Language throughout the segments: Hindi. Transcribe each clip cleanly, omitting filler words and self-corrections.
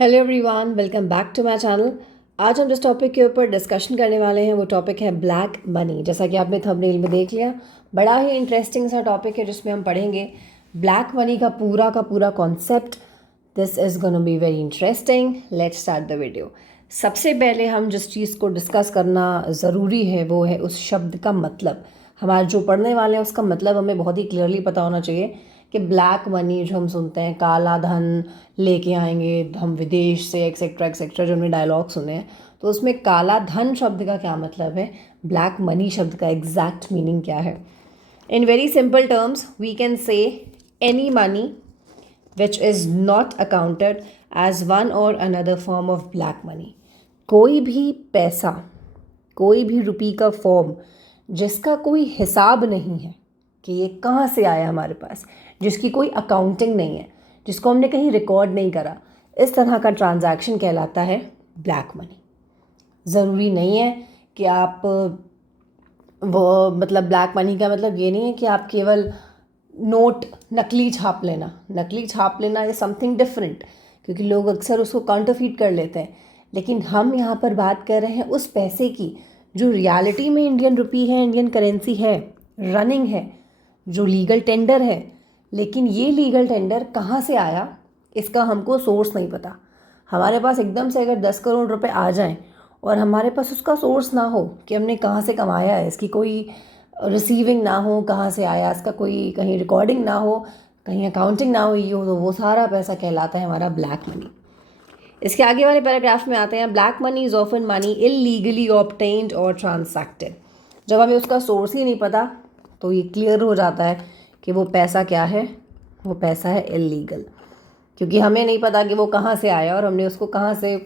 Hello everyone, welcome back to my channel. आज हम जिस टॉपिक के ऊपर डिस्कशन करने वाले हैं वो टॉपिक है ब्लैक मनी। जैसा कि आपने थंबनेल में देख लिया, बड़ा ही इंटरेस्टिंग सा टॉपिक है जिसमें हम पढ़ेंगे ब्लैक मनी का पूरा concept. This is gonna be very interesting. Let's start the video. सबसे पहले हम जिस चीज़ को डिस्कस करना ज़रूरी है वो है उस शब्द का मतलब। हमारे जो पढ़ने वाले हैं उसका मतलब हमें बहुत ही क्लियरली पता होना चाहिए कि ब्लैक मनी जो हम सुनते हैं, काला धन लेके आएंगे हम विदेश से, एक्सेट्रा एक्सेट्रा, जो हमने डायलॉग सुने हैं, तो उसमें काला धन शब्द का क्या मतलब है, ब्लैक मनी शब्द का एग्जैक्ट मीनिंग क्या है। In very simple terms we can say any money which is not accounted as one और another form of black money. कोई भी पैसा, कोई भी रुपये का फॉर्म जिसका कोई हिसाब नहीं है कि ये कहाँ से आया हमारे पास, जिसकी कोई अकाउंटिंग नहीं है, जिसको हमने कहीं रिकॉर्ड नहीं करा, इस तरह का ट्रांजैक्शन कहलाता है ब्लैक मनी। ज़रूरी नहीं है कि आप वो मतलब ब्लैक मनी का मतलब ये नहीं है कि आप केवल नोट नकली छाप लेना। नकली छाप लेना इज़ समथिंग डिफरेंट, क्योंकि लोग अक्सर उसको काउंटरफीट कर लेते हैं। लेकिन हम यहाँ पर बात कर रहे हैं उस पैसे की जो रियलिटी में इंडियन रुपी है, इंडियन करेंसी है, रनिंग है, जो लीगल टेंडर है। लेकिन ये लीगल टेंडर कहाँ से आया इसका हमको सोर्स नहीं पता। हमारे पास एकदम से अगर 10 करोड़ रुपए आ जाएं और हमारे पास उसका सोर्स ना हो कि हमने कहाँ से कमाया है, इसकी कोई रिसीविंग ना हो, कहाँ से आया, इसका कोई कहीं रिकॉर्डिंग ना हो, कहीं अकाउंटिंग ना हुई हो, तो वो सारा पैसा कहलाता है हमारा ब्लैक मनी। इसके आगे वाले पैराग्राफ में आते हैं, black money is often money illegally obtained और ट्रांसैक्टेड। जब हमें उसका सोर्स ही नहीं पता तो ये क्लियर हो जाता है कि वो पैसा क्या है, वो पैसा है इलीगल, क्योंकि हमें नहीं पता कि वो कहाँ से आया और हमने उसको कहाँ से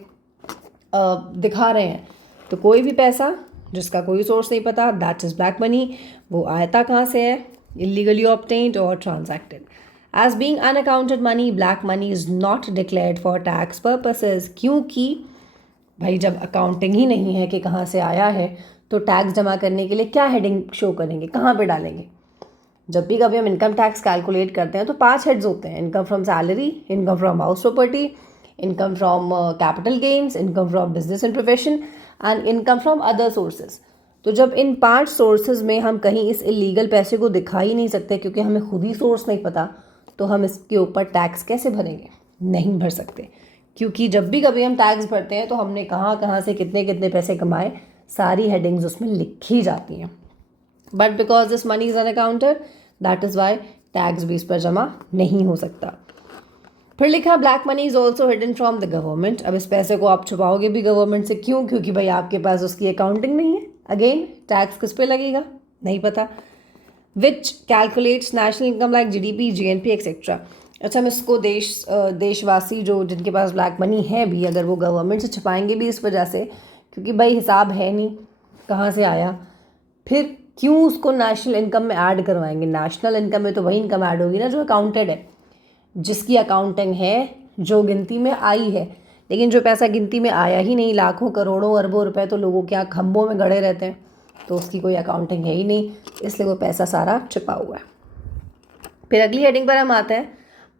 दिखा रहे हैं। तो कोई भी पैसा जिसका कोई सोर्स नहीं पता, दैट इज़ ब्लैक मनी। वो आया कहाँ से है, इलीगली ऑब्टेन्ड और transacted. As being unaccounted money, black money is not declared for tax purposes. क्योंकि भाई जब अकाउंटिंग ही नहीं है कि कहाँ से आया है, तो टैक्स जमा करने के लिए क्या हेडिंग शो करेंगे, कहाँ पे डालेंगे। जब भी कभी हम इनकम टैक्स कैलकुलेट करते हैं तो 5 हेड्स होते हैं: income from salary, income from house property, income from capital gains, income from business and profession and income from other sources. तो जब इन 5 सोर्सेज में हम कहीं इस इलीगल पैसे को दिखा ही नहीं सकते क्योंकि हमें खुद ही सोर्स नहीं पता, तो हम इसके ऊपर टैक्स कैसे भरेंगे? नहीं भर सकते, क्योंकि जब भी कभी हम टैक्स भरते हैं तो हमने कहाँ कहाँ से कितने कितने पैसे कमाए, सारी हेडिंग्स उसमें लिखी जाती हैं। But because this money is unaccounted, that is why tax भी इस पर जमा नहीं हो सकता। फिर लिखा, black money is also hidden from the government. अब इस पैसे को आप छुपाओगे भी गवर्नमेंट से, क्यों? क्योंकि भाई आपके पास उसकी अकाउंटिंग नहीं है। अगेन टैक्स किस पे लगेगा, नहीं पता। Which calculates national income like GDP, GNP etcetera. अच्छा, हम इसको देशवासी जो जिनके पास ब्लैक मनी है भी, अगर वो गवर्नमेंट से छुपाएंगे भी इस वजह से क्योंकि भाई हिसाब है नहीं कहाँ से आया, फिर क्यों उसको नेशनल इनकम में ऐड करवाएंगे? नेशनल इनकम में तो वही इनकम ऐड होगी ना जो अकाउंटेड है, जिसकी अकाउंटिंग है, जो गिनती में आई है। लेकिन जो पैसा गिनती में आया ही नहीं, लाखों करोड़ों अरबों रुपए तो लोगों के यहाँ खंभों में गड़े रहते हैं, तो उसकी कोई अकाउंटिंग है ही नहीं, इसलिए वो पैसा सारा छिपा हुआ है। फिर अगली हेडिंग पर हम आते हैं,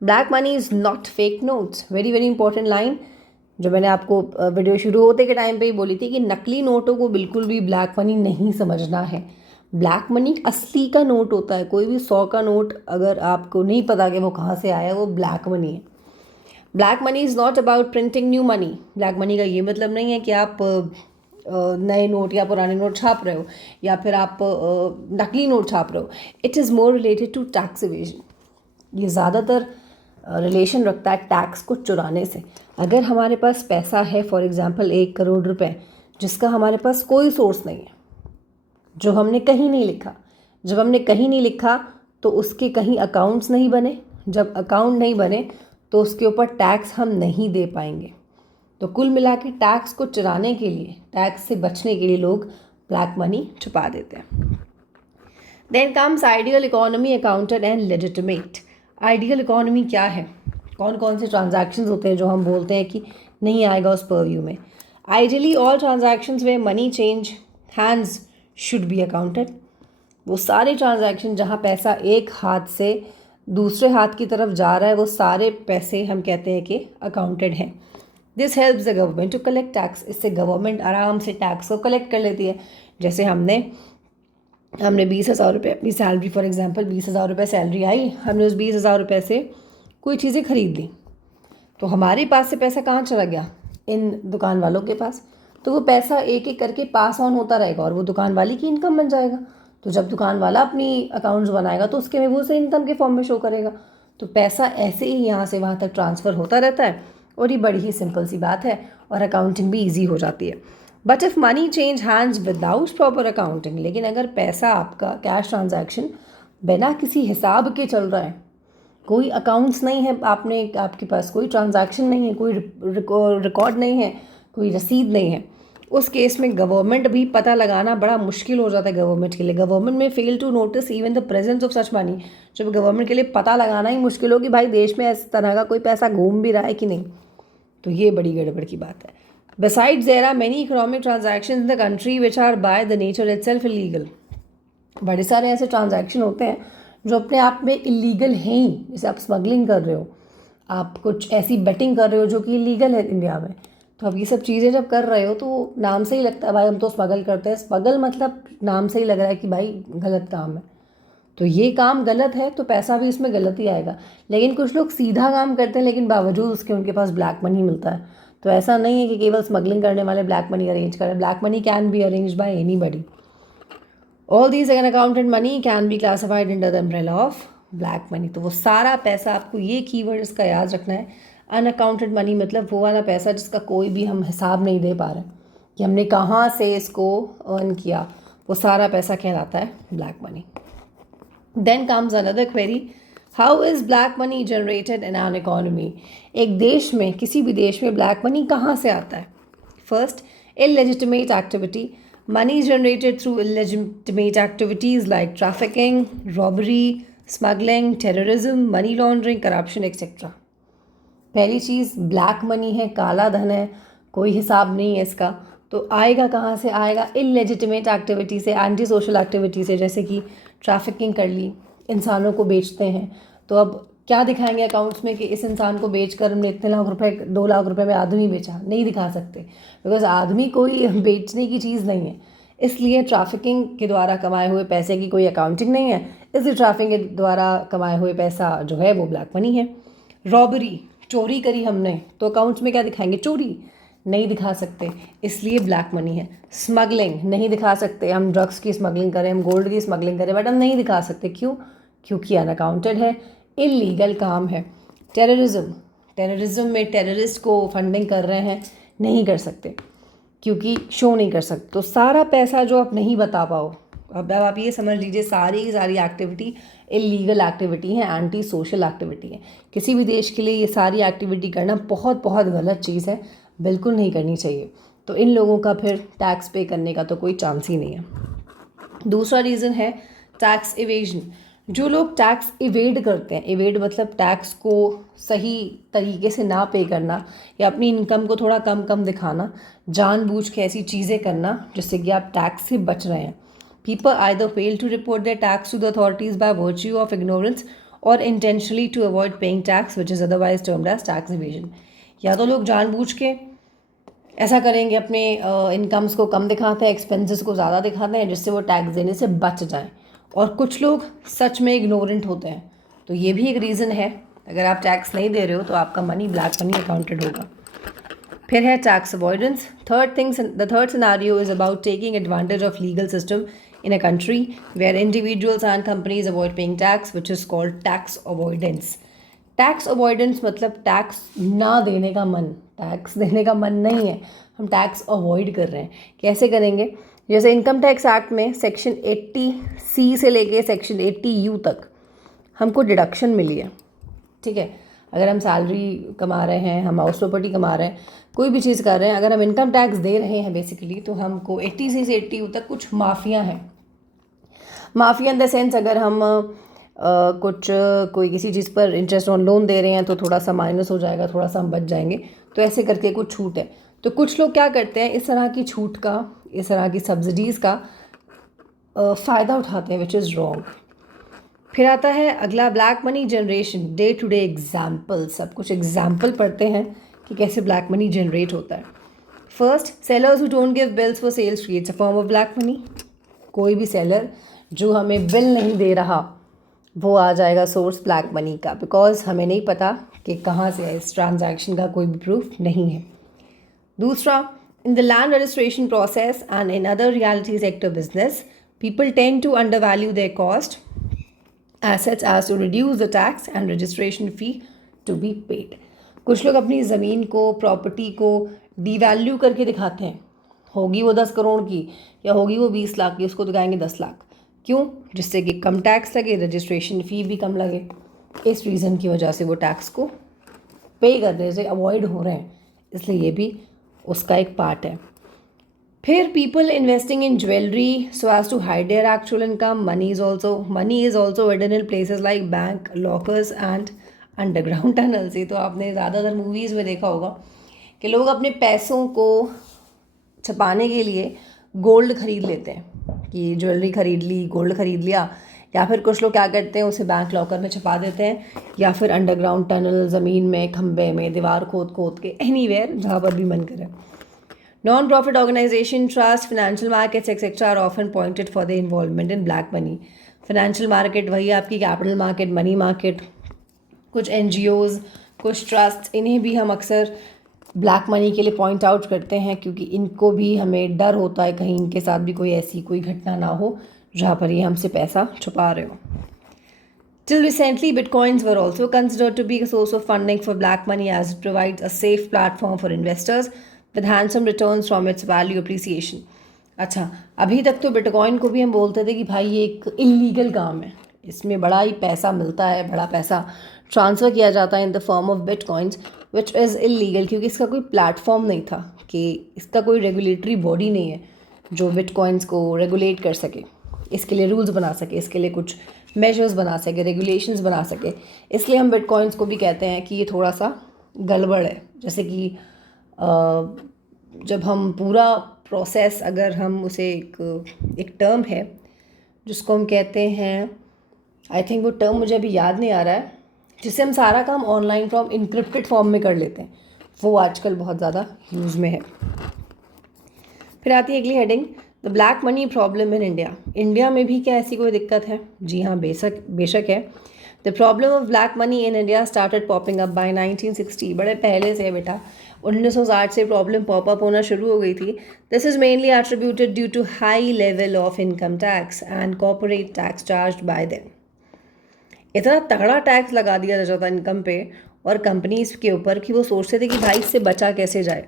black money is not fake notes. Very very important line जो मैंने आपको वीडियो शुरू होते के टाइम पे ही बोली थी कि नकली नोटों को बिल्कुल भी ब्लैक मनी नहीं समझना है। ब्लैक मनी असली का नोट होता है। कोई भी 100 का नोट अगर आपको नहीं पता कि वो कहाँ से आया, वो ब्लैक मनी है। Black money is not about printing new money. Black money का ये मतलब नहीं है कि आप नए नोट या पुराने नोट छाप रहे हो या फिर आप नकली नोट छाप रहे हो। It is more related to tax evasion. ये ज़्यादातर रिलेशन रखता है टैक्स को चुराने से। अगर हमारे पास पैसा है, फॉर एग्जांपल 1 करोड़ रुपए, जिसका हमारे पास कोई सोर्स नहीं है, जो हमने कहीं नहीं लिखा, जब हमने कहीं नहीं लिखा तो उसके कहीं अकाउंट्स नहीं बने, जब अकाउंट नहीं बने तो उसके ऊपर टैक्स हम नहीं दे पाएंगे। तो कुल मिला के टैक्स को चुराने के लिए, टैक्स से बचने के लिए लोग ब्लैक मनी छुपा देते हैं। Then comes ideal economy accounted and legitimate. Ideal economy क्या है? कौन कौन से ट्रांजैक्शंस होते हैं जो हम बोलते हैं कि नहीं आएगा उस परव्यू में? Ideally all transactions way money change hands should be accounted. वो सारे ट्रांजैक्शन जहाँ पैसा एक हाथ से दूसरे हाथ की तरफ जा रहा है, वो सारे पैसे हम कहते हैं कि अकाउंटेड हैं। This helps the government to collect tax. इससे गवर्नमेंट आराम से टैक्स को कलेक्ट कर लेती है। जैसे हमने 20,000 रुपये अपनी सैलरी, फॉर एग्जांपल 20,000 रुपये सैलरी आई, हमने उस 20,000 रुपये से कोई चीज़ें खरीद ली, तो हमारे पास से पैसा कहाँ चला गया? इन दुकान वालों के पास। तो वो पैसा एक एक करके पास ऑन होता रहेगा और वो दुकान वाली की इनकम बन जाएगा। तो जब दुकान वाला अपनी अकाउंट्स बनाएगा तो उसके में वो से इनकम के फॉर्म में शो करेगा। तो पैसा ऐसे ही यहाँ से वहाँ तक ट्रांसफ़र होता रहता है और ये बड़ी ही सिंपल सी बात है और अकाउंटिंग भी ईजी हो जाती है। But if money change hands without proper accounting, लेकिन अगर पैसा आपका कैश ट्रांजैक्शन बिना किसी हिसाब के चल रहा है, कोई अकाउंट्स नहीं है, आपके पास कोई ट्रांजैक्शन नहीं है, कोई रिकॉर्ड नहीं है, कोई रसीद नहीं है, उस केस में गवर्नमेंट भी पता लगाना बड़ा मुश्किल हो जाता है गवर्नमेंट के लिए। Government may fail to notice even the presence of such money. जब गवर्नमेंट के लिए पता लगाना ही मुश्किल हो कि भाई देश में इस तरह का कोई पैसा घूम भी रहा है कि नहीं, तो ये बड़ी गड़बड़ की बात है। Besides, there are many economic transactions in the country which are by the nature itself illegal. बड़े सारे ऐसे ट्रांजैक्शन होते हैं जो अपने आप में इलीगल हैं ही। जैसे आप स्मगलिंग कर रहे हो, आप कुछ ऐसी बेटिंग कर रहे हो जो कि इलीगल है इंडिया में। तो अब ये सब चीज़ें जब कर रहे हो तो नाम से ही लगता है भाई हम तो स्मगल करते हैं। स्मगल मतलब नाम से ही लग रहा है कि भाई गलत काम है। तो ये काम गलत है तो पैसा भी इसमें गलत ही आएगा। लेकिन कुछ लोग सीधा काम करते हैं लेकिन बावजूद उसके उनके पास ब्लैक मनी मिलता है। तो ऐसा नहीं है कि केवल स्मगलिंग करने वाले ब्लैक मनी अरेंज करें। Black money can be arrange by anybody. All these unaccounted money can be classified under the umbrella of black money. तो वो सारा पैसा, आपको ये कीवर्ड इसका याद रखना है। अनअकाउंटेड मनी मतलब वो वाला पैसा जिसका कोई भी हम हिसाब नहीं दे पा रहे कि हमने कहाँ से इसको अर्न किया, वो सारा पैसा कहलाता है black money. Then comes another query, how is black money generated in an economy? एक देश में, किसी भी देश में ब्लैक मनी कहाँ से आता है? First, illegitimate activity. Money generated through illegitimate activities like trafficking, robbery, smuggling, terrorism, money laundering, corruption etcetera. पहली चीज़ ब्लैक मनी है, काला धन है, कोई हिसाब नहीं है इसका। तो आएगा कहाँ से? आएगा इलेजिटिमेट एक्टिविटी से, एंटी सोशल एक्टिविटी से। जैसे कि ट्रैफिकिंग कर ली, इंसानों को बेचते हैं, तो अब क्या दिखाएंगे अकाउंट्स में कि इस इंसान को बेचकर हमने इतने लाख रुपए, 2 लाख रुपए में आदमी बेचा? नहीं दिखा सकते, बिकॉज आदमी कोई बेचने की चीज़ नहीं है। इसलिए ट्रैफिकिंग के द्वारा कमाए हुए पैसे की कोई अकाउंटिंग नहीं है, इसलिए ट्रैफिकिंग के द्वारा कमाए हुए पैसा जो है वो ब्लैक मनी है। रॉबरी, चोरी करी हमने, तो अकाउंट्स में क्या दिखाएंगे? चोरी। नहीं दिखा सकते, इसलिए ब्लैक मनी है। स्मगलिंग नहीं दिखा सकते, हम ड्रग्स की स्मगलिंग करें, हम गोल्ड की स्मगलिंग करें, बट हम नहीं दिखा सकते। क्यों? क्योंकि अनअकाउंटेड है, इलीगल काम है। टेररिज्म में टेररिस्ट को फंडिंग कर रहे हैं, नहीं कर सकते क्योंकि शो नहीं कर सकते। तो सारा पैसा जो आप नहीं बता पाओ, अब आप ये समझ लीजिए सारी की सारी एक्टिविटी इलीगल एक्टिविटी है, एंटी सोशल एक्टिविटी है। किसी भी देश के लिए ये सारी एक्टिविटी करना बहुत बहुत गलत चीज़ है, बिल्कुल नहीं करनी चाहिए। तो इन लोगों का फिर टैक्स पे करने का तो कोई चांस ही नहीं है। दूसरा रीज़न है टैक्स इवेजन। जो लोग टैक्स इवेड करते हैं, इवेड मतलब टैक्स को सही तरीके से ना पे करना या अपनी इनकम को थोड़ा कम कम दिखाना, जानबूझ के ऐसी चीज़ें करना जिससे कि आप टैक्स से बच रहे हैं। People either fail to report their tax to the authorities by virtue of ignorance or intentionally to avoid paying tax, which is otherwise termed as tax evasion. या तो लोग जानबूझ के ऐसा करेंगे, अपने इनकम्स को कम दिखाते हैं, एक्सपेंसेस को ज़्यादा दिखाते हैं जिससे वो टैक्स देने से बच जाएं। और कुछ लोग सच में इग्नोरेंट होते हैं। तो ये भी एक रीज़न है, अगर आप टैक्स नहीं दे रहे हो तो आपका मनी ब्लैक मनी अकाउंटेड होगा। फिर है tax avoidance. The third scenario is about taking advantage of legal system in a country where individuals and companies avoid paying tax, which is called tax avoidance. Tax avoidance मतलब टैक्स ना देने का मन, टैक्स देने का मन नहीं है, हम टैक्स अवॉइड कर रहे हैं। कैसे करेंगे? जैसे इनकम टैक्स एक्ट में सेक्शन 80C से लेके सेक्शन 80U तक हमको डिडक्शन मिली है, ठीक है। अगर हम सैलरी कमा रहे हैं, हम हाउस प्रॉपर्टी कमा रहे हैं, कोई भी चीज़ कर रहे हैं, अगर हम इनकम टैक्स दे रहे हैं बेसिकली, तो हमको 80C से 80U तक कुछ माफ़िया हैं। माफ़िया इन द सेंस, अगर हम कोई किसी चीज़ पर इंटरेस्ट ऑन लोन दे रहे हैं तो थोड़ा सा माइनस हो जाएगा, थोड़ा सा हम बच जाएंगे, तो ऐसे करके कुछ छूट है। तो कुछ लोग क्या करते हैं, इस तरह की छूट का, इस तरह की सब्सिडीज़ का फ़ायदा उठाते हैं, विच इज़ रॉन्ग। फिर आता है अगला black money generation, day to day example. सब कुछ एग्जाम्पल पढ़ते हैं कि कैसे ब्लैक मनी जनरेट होता है। First, sellers who don't give bills for sales creates a form of black money. कोई भी सेलर जो हमें बिल नहीं दे रहा वो आ जाएगा सोर्स ब्लैक मनी का, बिकॉज हमें नहीं पता कि कहाँ से है, इस ट्रांजैक्शन का कोई भी प्रूफ नहीं है। दूसरा, in the land registration process and in other realty sector business, people tend to undervalue their cost assets as to reduce the tax and registration fee to be paid. कुछ लोग अपनी ज़मीन को, प्रॉपर्टी को डीवैल्यू करके दिखाते हैं। होगी वो 10 करोड़ की या होगी वो 20 लाख की, उसको दिखाएंगे 10 लाख। क्यों? जिससे कि कम टैक्स लगे, रजिस्ट्रेशन फ़ी भी कम लगे। इस रीज़न की वजह से वो टैक्स को पे करने से अवॉइड हो रहे हैं, इसलिए ये भी उसका एक पार्ट है। फिर people investing in jewellery so as to hide their actual income. Money is also hidden in places like bank, lockers and underground tunnels. ये तो आपने ज़्यादातर मूवीज़ में देखा होगा कि लोग अपने पैसों को छुपाने के लिए गोल्ड खरीद लेते हैं, कि ज्वेलरी खरीद ली, गोल्ड खरीद लिया, या फिर कुछ लोग क्या करते हैं उसे बैंक लॉकर में छुपा देते हैं, या फिर अंडरग्राउंड टनल, ज़मीन में, खंबे में, दीवार खोद के, एनीवेयर जहाँ पर भी मन करे। Non profit organisation, trust, financial markets etcetera are often pointed for the involvement in black money. Financial market वही आपकी कैपिटल मार्केट, मनी मार्केट, कुछ NGOs, कुछ ट्रस्ट, इन्हें भी हम अक्सर ब्लैक मनी के लिए पॉइंट आउट करते हैं, क्योंकि इनको भी हमें डर होता है कहीं इनके साथ भी कोई ऐसी कोई घटना ना हो जहाँ पर ये हमसे पैसा छुपा रहे हो। Till recently, bitcoins were also considered to be a source of funding for black money as it provides a safe platform for investors with handsome returns from its value appreciation. अच्छा, अभी तक तो बिटकॉइन को भी हम बोलते थे कि भाई ये एक इलीगल काम है, इसमें बड़ा ही पैसा मिलता है, बड़ा पैसा ट्रांसफ़र किया जाता है in the form of bitcoins, which is illegal, क्योंकि इसका कोई प्लेटफॉर्म नहीं था, कि इसका कोई रेगुलेटरी बॉडी नहीं है जो बिटकॉइंस को रेगुलेट कर सके, इसके लिए रूल्स बना सके, इसके लिए कुछ मेजर्स बना सके, रेगुलेशंस बना सके। इसलिए हम बिटकॉइंस को भी कहते हैं कि ये थोड़ा सा गड़बड़ है। जैसे कि जब हम पूरा प्रोसेस, अगर हम उसे एक टर्म है जिसको हम कहते हैं, आई थिंक वो टर्म मुझे अभी याद नहीं आ रहा है, जिससे हम सारा काम ऑनलाइन फॉर्म, इनक्रिप्टेड फॉर्म में कर लेते हैं, वो आजकल बहुत ज़्यादा यूज़ में है। फिर आती है अगली heading, the black money problem in India. India में भी क्या ऐसी कोई दिक्कत है? जी हाँ, बेशक है। The problem of black money in India started popping up by 1960। बड़े पहले से है बेटा, 1960 से प्रॉब्लम पॉप अप होना शुरू हो गई थी। This is mainly attributed due to high level of income tax and corporate tax charged by them. इतना तगड़ा टैक्स लगा दिया जाता था इनकम पे और कंपनीज के ऊपर कि वो सोचते थे कि भाई इससे बचा कैसे जाए।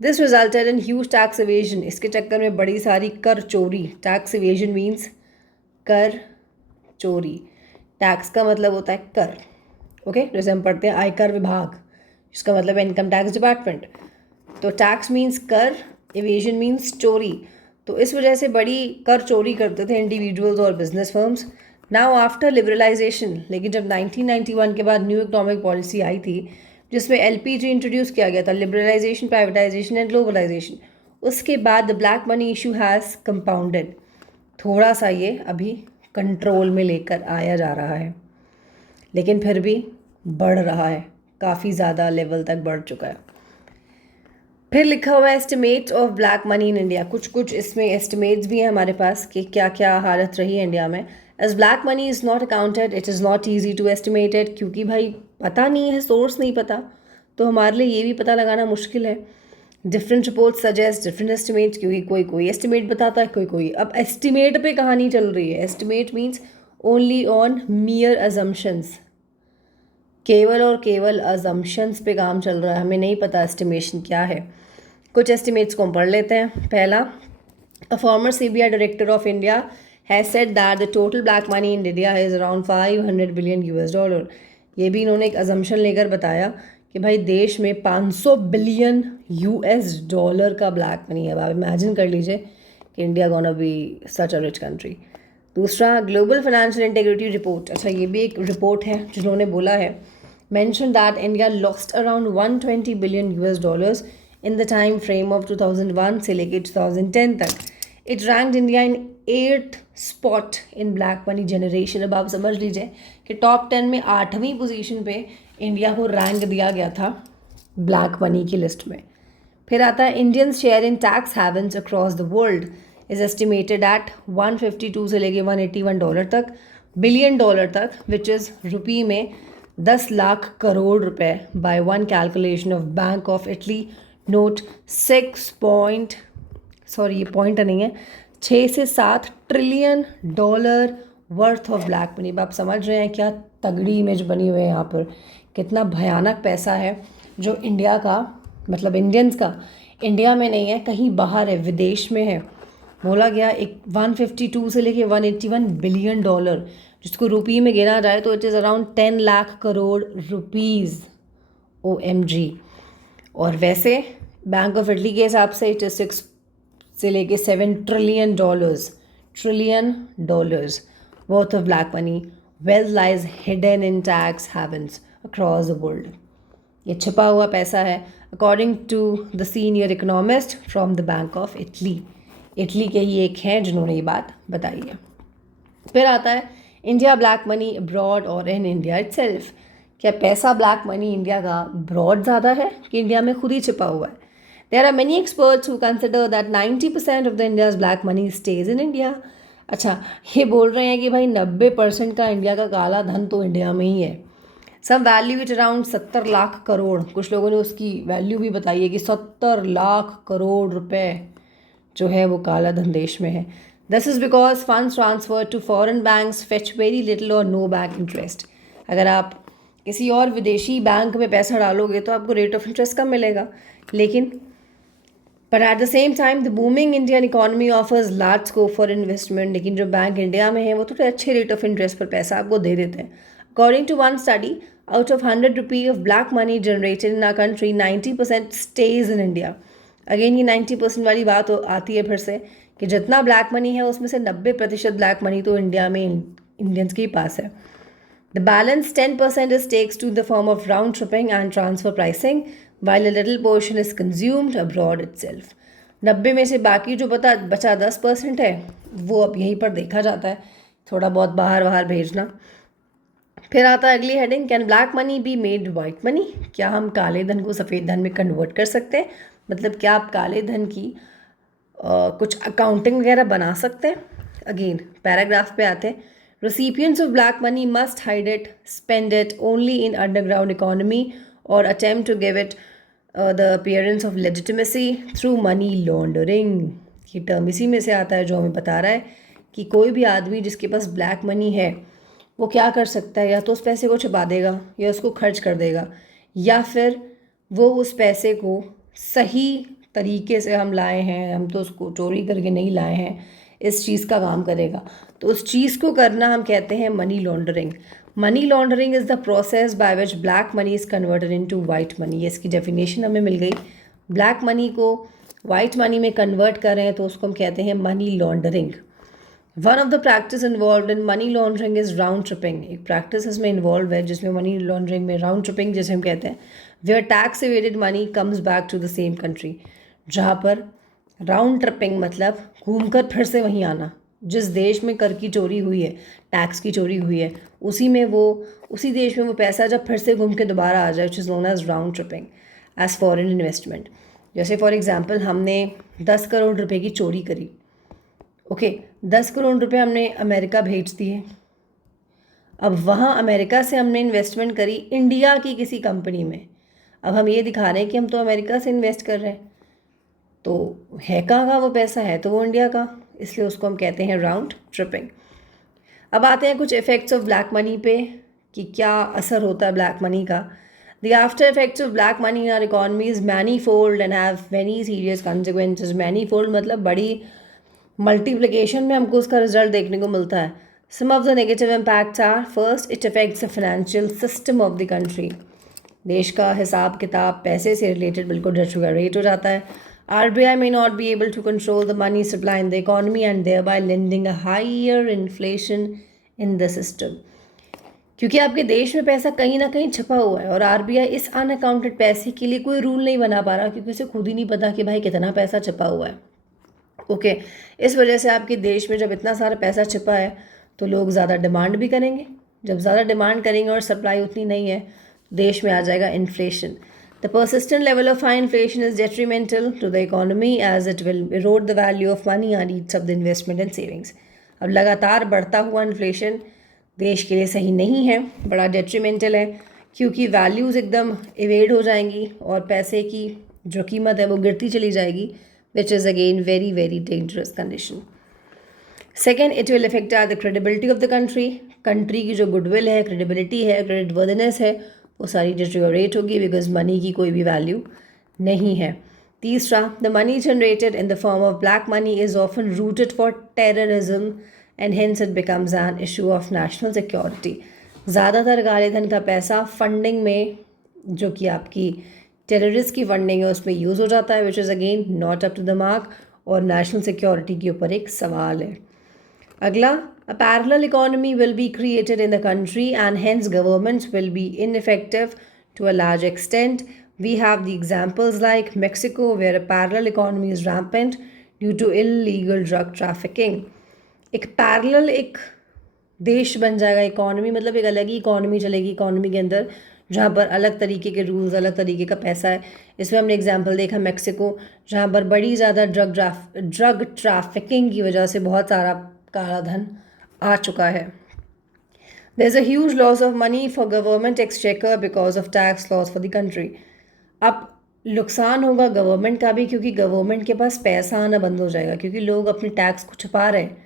This resulted in huge tax evasion. इसके चक्कर में बड़ी सारी कर चोरी। टैक्स एवेजन मीन्स कर चोरी। टैक्स का मतलब होता है कर, ओके, जैसे हम पढ़ते हैं आयकर विभाग, जिसका मतलब है इनकम टैक्स डिपार्टमेंट। तो टैक्स मीन्स कर, एवेजन मीन्स चोरी। तो इस वजह से बड़ी कर चोरी करते थे इंडिविजुअल्स और business firms. Now after liberalisation, लेकिन जब 1991 के बाद न्यू इकोनॉमिक पॉलिसी आई थी जिसमें LPG इंट्रोड्यूस किया गया था, लिबरलाइजेशन, प्राइवेटाइजेशन एंड ग्लोबलाइजेशन, उसके बाद the black money issue has compounded. थोड़ा सा ये अभी कंट्रोल में लेकर आया जा रहा है, लेकिन फिर भी बढ़ रहा है, काफ़ी ज़्यादा लेवल तक बढ़ चुका है। फिर लिखा हुआ है estimate of black money in India. कुछ इसमें एस्टिमेट्स भी हैं हमारे पास कि क्या क्या हालत रही है इंडिया में। As black money is not accounted, it is not easy to estimate it, क्योंकि भाई पता नहीं है, सोर्स नहीं पता, तो हमारे लिए ये भी पता लगाना मुश्किल है। Different report suggest different estimates, क्योंकि कोई एस्टिमेट बताता है, कोई। अब एस्टिमेट पे कहानी चल रही है। Estimate means only on मियर assumptions, केवल और केवल अजम्पशंस पे काम चल रहा है, हमें नहीं पता एस्टिमेशन क्या है। कुछ एस्टिमेट्स को हम पढ़ लेते हैं। पहला, a former CBI director of India has said that the total black money in India is around $500 billion. ये भी इन्होंने एक अजम्पशन लेकर बताया कि भाई देश में $500 बिलियन का ब्लैक मनी है। आप इमेजिन कर लीजिए कि India gonna be such a rich country. दूसरा, ग्लोबल फाइनेंशियल इंटीग्रिटी रिपोर्ट। अच्छा, ये भी एक रिपोर्ट है जिन्होंने बोला है, mentioned that India lost around $120 billion in the time frame of 2001 से लेके 2010 तक. It ranked India in 8th spot in black money generation. अब आप समझ लीजिए कि टॉप 10 में 8वीं पोजीशन पे इंडिया को रैंक दिया गया था ब्लैक मनी की लिस्ट में। फिर आता है Indian share in tax havens across the world is estimated at 152 से लेके $181 तक बिलियन डॉलर तक, विच इज़ रुपी में 10 लाख करोड़ रुपए by one calculation of bank of Italy note 6 से 7 trillion dollar worth of black money. अब आप समझ रहे हैं क्या तगड़ी इमेज बनी हुई है यहाँ पर, कितना भयानक पैसा है जो इंडिया का, मतलब इंडियंस का, इंडिया में नहीं है, कहीं बाहर है, विदेश में है। बोला गया एक 152 से लेके 181 बिलियन डॉलर, जिसको रुपये में गिना जाए तो it is around 10 lakh crore rupees. OMG। और वैसे बैंक ऑफ इटली के हिसाब से इट इज़ 6 से लेके 7 trillion dollars worth of black money. Wealth lies hidden in tax havens across the world. ये छिपा हुआ पैसा है according to the senior economist from the bank of Italy. Italy के ही एक हैं जिन्होंने ये बात बताई है। फिर आता है इंडिया ब्लैक मनी अब्रॉड और इन इंडिया इटसेल्फ। क्या पैसा ब्लैक मनी इंडिया का अब्रॉड ज़्यादा है कि इंडिया में खुद ही छिपा हुआ है? There are many experts who consider that 90% of the India's black money stays in India. अच्छा, ये बोल रहे हैं कि भाई 90% का इंडिया का काला धन तो इंडिया में ही है। Some value it around 70 lakh crore. कुछ लोगों ने उसकी वैल्यू भी बताई है कि 70 लाख करोड़ रुपए जो है वो काला धन देश में है। This is because funds transfer to foreign banks fetch very little और नो बैंक इंटरेस्ट। अगर आप किसी और विदेशी बैंक में पैसा डालोगे तो आपको रेट ऑफ इंटरेस्ट कम मिलेगा, लेकिन but at the same time the booming Indian economy offers large scope for investment. लेकिन जो बैंक इंडिया में है वो थोड़े अच्छे रेट ऑफ इंटरेस्ट पर पैसा आपको दे देते हैं। According to one study, out of 100 rupee of black money generated in our country, 90% stays in India. Again ये 90% वाली बात आती है फिर से कि जितना ब्लैक मनी है उसमें से 90% ब्लैक मनी तो इंडिया में इंडियंस के पास है। The balance 10% is takes to the form of round tripping and transfer pricing, while a little portion is consumed abroad itself. 90 में से बाकी जो बचा 10% है वो अब यहीं पर देखा जाता है, थोड़ा बहुत बाहर भेजना। फिर आता है अगली heading, can black money be made white money. क्या हम काले धन को सफ़ेद धन में कन्वर्ट कर सकते हैं? मतलब क्या आप काले धन की कुछ अकाउंटिंग वगैरह बना सकते हैं? अगेन पैराग्राफ पे आते हैं। Recipients of black money must hide it, spend it only in underground economy और attempt to give it the appearance of legitimacy through money laundering. ये टर्म इसी में से आता है जो हमें बता रहा है कि कोई भी आदमी जिसके पास ब्लैक मनी है वो क्या कर सकता है, या तो उस पैसे को छुपा देगा या उसको खर्च कर देगा, या फिर वो उस पैसे को सही तरीके से हम लाए हैं, हम तो उसको चोरी करके नहीं लाए हैं, इस चीज़ का काम करेगा। तो उस चीज़ को करना हम कहते हैं money laundering. Money laundering is the process by which black money is converted into white money. ये इसकी डेफिनेशन हमें मिल गई। ब्लैक मनी को वाइट मनी में कन्वर्ट करें तो उसको हम कहते हैं money laundering. One of the practice involve in money laundering is round tripping. एक प्रैक्टिस इसमें इन्वॉल्व है जिसमें मनी लॉन्ड्रिंग में राउंड ट्रिपिंग जैसे हम कहते हैं, where tax एवेडेड money comes back to the same country. जहाँ पर राउंड ट्रिपिंग मतलब घूमकर फिर से वहीं आना, जिस देश में कर की चोरी हुई है, टैक्स की चोरी हुई है, उसी देश में वो पैसा जब फिर से घूम के दोबारा आ जाए, which is known as round tripping as foreign investment. जैसे फॉर एग्जांपल हमने 10 करोड़ रुपए की चोरी करी, ओके 10 करोड़ रुपए हमने अमेरिका भेज दिए। अब वहाँ अमेरिका से हमने इन्वेस्टमेंट करी इंडिया की किसी कंपनी में। अब हम ये दिखा रहे हैं कि हम तो अमेरिका से इन्वेस्ट कर रहे हैं, तो है कहाँ का वो पैसा, है तो वो इंडिया का, इसलिए उसको हम कहते हैं राउंड ट्रिपिंग। अब आते हैं कुछ इफ़ेक्ट्स ऑफ ब्लैक मनी पे कि क्या असर होता है ब्लैक मनी का। The after effects of black money in our economy is many fold and have many serious consequences. Many fold मतलब बड़ी मल्टीप्लिकेशन में हमको उसका रिजल्ट देखने को मिलता है। Some of the negative impacts are, first it affects the financial system of the country. देश का हिसाब किताब पैसे से रिलेटेड बिल्कुल डिटोरेट हो जाता है। RBI may not be able to control the money supply in the economy and thereby lending a higher inflation in the system। क्योंकि आपके देश में पैसा कहीं ना कहीं छुपा हुआ है और RBI इस अनअकाउंटेड पैसे के लिए कोई रूल नहीं बना पा रहा, क्योंकि उसे खुद ही नहीं पता कि भाई कितना पैसा छुपा हुआ है। ओके इस वजह से आपके देश में जब इतना सारा पैसा छिपा है तो लोग ज़्यादा डिमांड भी करेंगे। जब ज़्यादा डिमांड करेंगे और सप्लाई उतनी नहीं है, देश में आ जाएगा inflation. The persistent level of high inflation is detrimental to the economy as it will erode the value of money and eats up the investment and savings. अब लगातार बढ़ता हुआ इन्फ्लेशन देश के लिए सही नहीं है, बड़ा डेट्रीमेंटल है, क्योंकि वैल्यूज़ एकदम इवेड हो जाएंगी और पैसे की जो कीमत है वो गिरती चली जाएगी, विच is again very very dangerous condition. Second, it will affect the credibility of the country. Country की जो गुडविल है, क्रेडिबिलिटी है, क्रेडिट वर्दनेस है, वो सारी डिटेरियोरेट होगी बिकॉज मनी की कोई भी वैल्यू नहीं है. तीसरा, the money generated in the form of black money is often rooted for terrorism and hence it becomes an issue of national security. ज़्यादातर काले धन का पैसा फंडिंग में, जो कि आपकी टेररिस्ट की फंडिंग है, उसमें यूज़ हो जाता है, which is again not up to the mark और नेशनल सिक्योरिटी के ऊपर एक सवाल है. अगला, a parallel economy will be created in the country and hence governments will be ineffective to a large extent. We have the examples like Mexico where a parallel economy is rampant due to illegal drug trafficking. एक पैरेलल एक देश बन जाएगा, इकॉनमी मतलब एक अलग ही इकॉनमी चलेगी इकॉनमी के अंदर, जहाँ पर अलग तरीके के रूल्स, अलग तरीके का पैसा है. इसमें हमने एग्जांपल देखा मैक्सिको, जहाँ पर बड़ी ज़्यादा ड्रग ट्रैफिकिंग की वजह से बहुत सारा काला धन आ चुका है. There is a huge loss of money for government exchequer because of tax laws for the country. अब नुकसान होगा गवर्नमेंट का भी, क्योंकि गवर्नमेंट के पास पैसा आना बंद हो जाएगा, क्योंकि लोग अपने टैक्स को छुपा रहे हैं.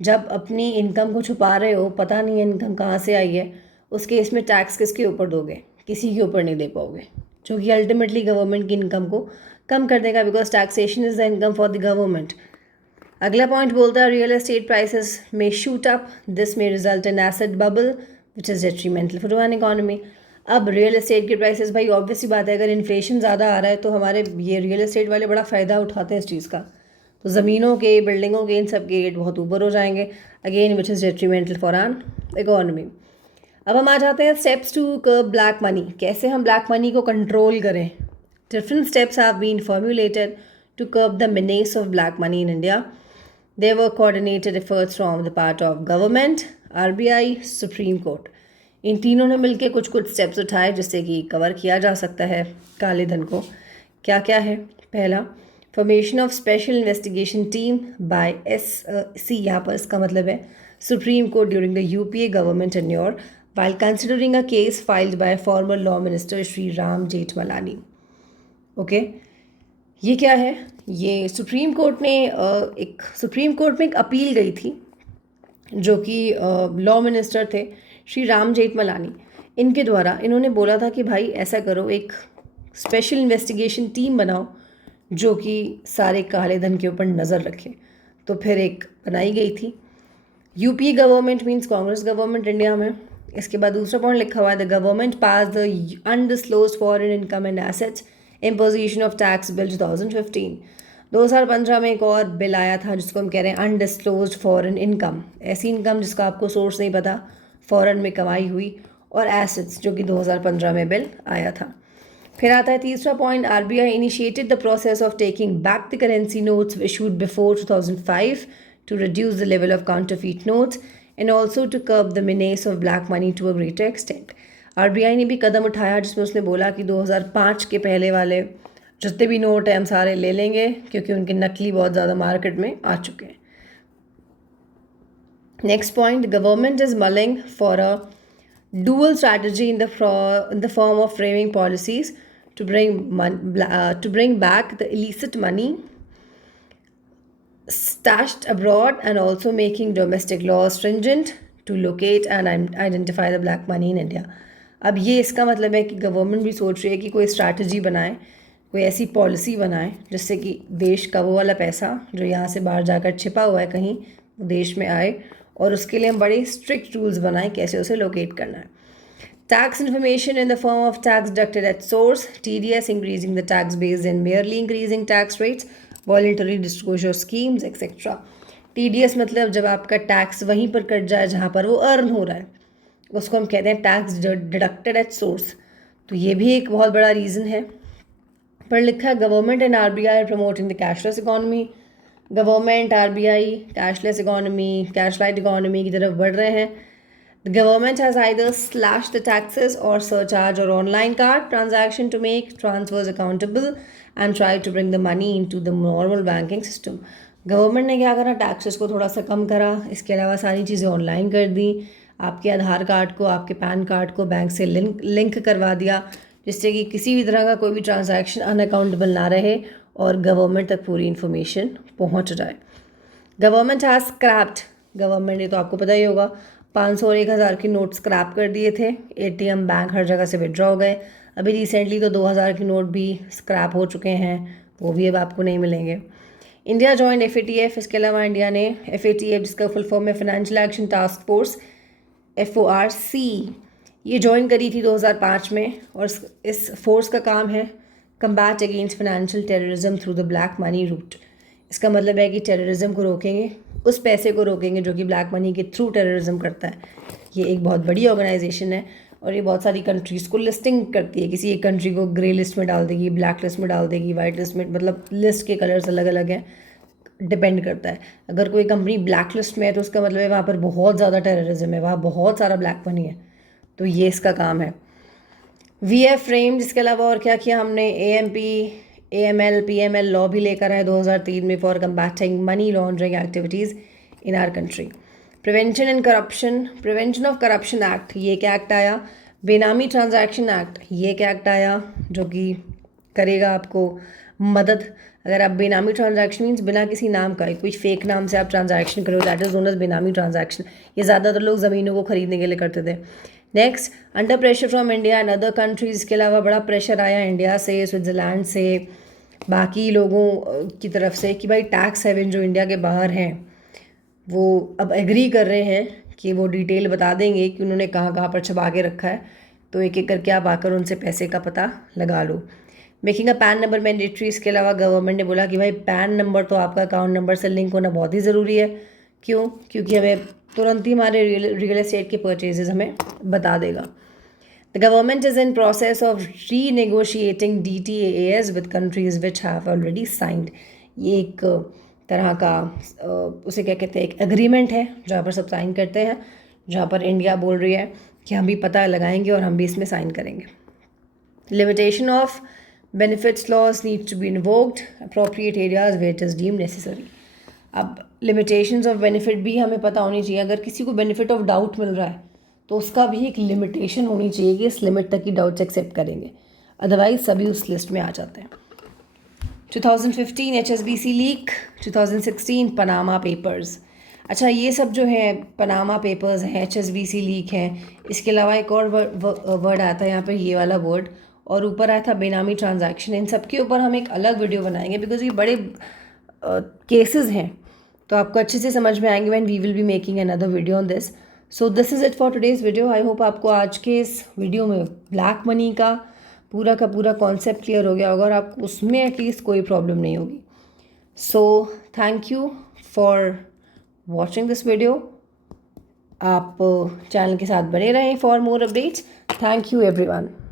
जब अपनी इनकम को छुपा रहे हो, पता नहीं है इनकम कहाँ से आई है, उस केस में टैक्स किसके ऊपर दोगे? किसी के ऊपर नहीं दे पाओगे, जो कि अल्टीमेटली गवर्नमेंट की इनकम को कम कर देगा, because taxation is the income for the government. अगला पॉइंट बोलता है रियल एस्टेट प्राइसेस में शूट अप, दिस में result in asset bubble which is detrimental for an economy. अब रियल एस्टेट के प्राइसेस, भाई ऑब्वियस सी बात है, अगर इन्फ्लेशन ज़्यादा आ रहा है तो हमारे ये रियल एस्टेट वाले बड़ा फ़ायदा उठाते हैं इस चीज़ का, तो ज़मीनों के, बिल्डिंगों के, इन सब के रेट बहुत ऊपर हो जाएंगे, again which is detrimental for an economy. अब हम आ जाते हैं steps to curb black money. कैसे हम ब्लैक मनी को कंट्रोल करें? Different steps have been formulated to curb the menace of black money in India. There were coordinated efforts from the part of government, RBI, Supreme Court. इन तीनों ने मिलकर कुछ कुछ स्टेप्स उठाए जिससे कि कवर किया जा सकता है काले धन को. क्या क्या है? पहला, formation of special investigation team by SC, यहाँ पर इसका मतलब है supreme court during the UPA government tenure while considering a case filed by former law minister Shri Ram Jethmalani. Okay, ये क्या है? ये सुप्रीम कोर्ट में एक अपील गई थी, जो कि लॉ मिनिस्टर थे श्री राम जेठमलानी. इनके द्वारा इन्होंने बोला था कि भाई ऐसा करो, एक स्पेशल इन्वेस्टिगेशन टीम बनाओ जो कि सारे काले धन के ऊपर नज़र रखे. तो फिर एक बनाई गई थी. UPA government means Congress government India में. इसके बाद दूसरा पॉइंट लिखा हुआ है, the government pass the undisclosed foreign income and assets imposition of tax bill 2015. 2015 में एक और बिल आया था जिसको हम कह रहे हैं अनडिस्क्लोज्ड फॉरेन इनकम. ऐसी इनकम जिसका आपको सोर्स नहीं पता, फॉरेन में कमाई हुई, और एसेट्स, जो कि 2015 में बिल आया था. फिर आता है तीसरा point, RBI initiated the process of taking back the currency notes issued before 2005 to reduce the level of counterfeit notes and also to curb the menace of black money to a greater extent. RBI ने भी कदम उठाया जिसमें उसने बोला कि 2005 के पहले वाले जितने भी नोट हैं हम सारे ले लेंगे, क्योंकि उनके नकली बहुत ज़्यादा मार्केट में आ चुके हैं. Next point, government is mulling for a dual strategy in the form of framing policies to bring back the illicit money stashed abroad and also making domestic laws stringent to locate and identify the black money in India. अब ये इसका मतलब है कि गवर्नमेंट भी सोच रही है कि कोई स्ट्रैटेजी बनाए, कोई ऐसी पॉलिसी बनाए जिससे कि देश का वो वाला पैसा जो यहाँ से बाहर जाकर छिपा हुआ है कहीं, वो देश में आए, और उसके लिए हम बड़े स्ट्रिक्ट रूल्स बनाएं कैसे उसे लोकेट करना है. Tax information in the form of tax deducted at source, TDS increasing the tax base and merely increasing tax rates, voluntary disclosure schemes, etc. TDS मतलब जब आपका टैक्स वहीं पर कट जाए जहाँ पर वो अर्न हो रहा है, उसको हम कहते हैं टैक्स डिडक्टेड एट सोर्स. तो ये भी एक बहुत बड़ा रीज़न है. पर लिखा है government and RBI are promoting the cashless economy. Government, RBI cashless economy, cash lite economy की तरफ बढ़ रहे हैं. The government has either slashed the taxes or surcharge or online card transaction to make transfers accountable and try to bring the money into the normal banking system. Government ने क्या करा, टैक्सेस को थोड़ा सा कम करा, इसके अलावा सारी चीज़ें ऑनलाइन कर दी, आपके आधार कार्ड को, आपके पैन कार्ड को बैंक से लिंक करवा दिया, जिससे कि किसी भी तरह का कोई भी ट्रांजैक्शन अनअकाउंटेबल ना रहे और गवर्नमेंट तक पूरी इन्फॉर्मेशन पहुंच जाए. गवर्नमेंट हैज़ स्क्रैप्ड, गवर्नमेंट ने तो आपको पता ही होगा 500 और 1000 के नोट स्क्रैप कर दिए थे. एटीएम बैंक हर जगह से विड्रॉ हो गए. अभी रिसेंटली तो 2000 के नोट भी स्क्रैप हो चुके हैं, वो भी अब आपको नहीं मिलेंगे. इंडिया जॉइंड FATF, इसके अलावा इंडिया ने FATF जिसका फुल फॉर्म है financial action task force FORC, ये ज्वाइन करी थी 2005 में. और इस फोर्स का काम है combat against financial terrorism through the black money route. इसका मतलब है कि टेररिज्म को रोकेंगे, उस पैसे को रोकेंगे जो कि ब्लैक मनी के थ्रू टेररिज्म करता है. ये एक बहुत बड़ी ऑर्गेनाइजेशन है और ये बहुत सारी कंट्रीज़ को लिस्टिंग करती है. किसी एक कंट्री को ग्रे लिस्ट में डाल देगी, ब्लैक लिस्ट में डाल देगी, वाइट लिस्ट में, मतलब लिस्ट के कलर्स अलग अलग हैं, डिपेंड करता है. अगर कोई कंपनी ब्लैक लिस्ट में है तो उसका मतलब है वहाँ पर बहुत ज़्यादा टेररिज्म है, वहाँ बहुत सारा ब्लैक मनी है. तो ये इसका काम है. VF फ्रेम, जिसके अलावा और क्या किया हमने, AMP AML PML लॉ भी लेकर आए 2003 में for combating money laundering activities in our country. Prevention and corruption, prevention of corruption act, ये क्या एक्ट आया. बेनामी ट्रांजैक्शन एक्ट, ये क्या एक्ट आया जो कि करेगा आपको मदद. अगर आप बेनामी ट्रांजैक्शन मीन्स बिना किसी नाम का, कोई फेक नाम से आप ट्रांजैक्शन करो, दैट इज़ नोन एज बेनामी ट्रांजैक्शन. ये ज़्यादातर लोग ज़मीनों को खरीदने के लिए करते थे. Next, under pressure from India and other countries, के अलावा बड़ा प्रेशर आया इंडिया से, स्विट्ज़रलैंड से, बाकी लोगों की तरफ से कि भाई टैक्स हेवन जो इंडिया के बाहर हैं वो अब एग्री कर रहे हैं कि वो डिटेल बता देंगे कि उन्होंने कहाँ कहाँ पर छुपा के रखा है. तो एक एक करके आप आकर उनसे पैसे का पता लगा लो. Making a PAN number mandatory, इसके अलावा गवर्नमेंट ने बोला कि भाई पैन नंबर तो आपका अकाउंट नंबर से लिंक होना बहुत ही ज़रूरी है. क्यों? क्योंकि हमें तुरंत ही हमारे रियल एस्टेट के परचेजेस हमें बता देगा. The government is in process of renegotiating DTAAS with countries which have already signed. ये एक तरह का उसे क्या कहते हैं, एक एग्रीमेंट है जहाँ पर सब साइन करते हैं, जहाँ पर इंडिया बोल रही है कि हम भी पता लगाएंगे और हम भी इसमें साइन करेंगे. Limitation of benefits laws need to be invoked appropriate areas where it is deemed necessary. अब limitations of benefit भी हमें पता होनी चाहिए. अगर किसी को benefit of doubt मिल रहा है तो उसका भी एक लिमिटेशन होनी चाहिए कि इस लिमिट तक ही डाउट्स एक्सेप्ट करेंगे, अदरवाइज सभी उस लिस्ट में आ जाते हैं. 2015 HSBC लीक, 2016 पनामा पेपर्स. अच्छा, ये सब जो है पनामा पेपर्स हैं, HSBC लीक हैं, इसके अलावा एक और वर्ड आया था यहाँ पे, ये वाला वर्ड, और ऊपर आया था बेनामी ट्रांजैक्शन. इन सब के ऊपर हम एक अलग वीडियो बनाएंगे बिकॉज ये बड़े केसेस हैं, तो आपको अच्छे से समझ में आएंगे when we will be making another video on this. So this is it for today's video. I hope आपको आज के इस वीडियो में ब्लैक मनी का पूरा कॉन्सेप्ट क्लियर हो गया होगा और आपको उसमें एटलीस्ट कोई प्रॉब्लम नहीं होगी. So thank you for watching this video. आप चैनल के साथ बने रहें for more updates. Thank you everyone.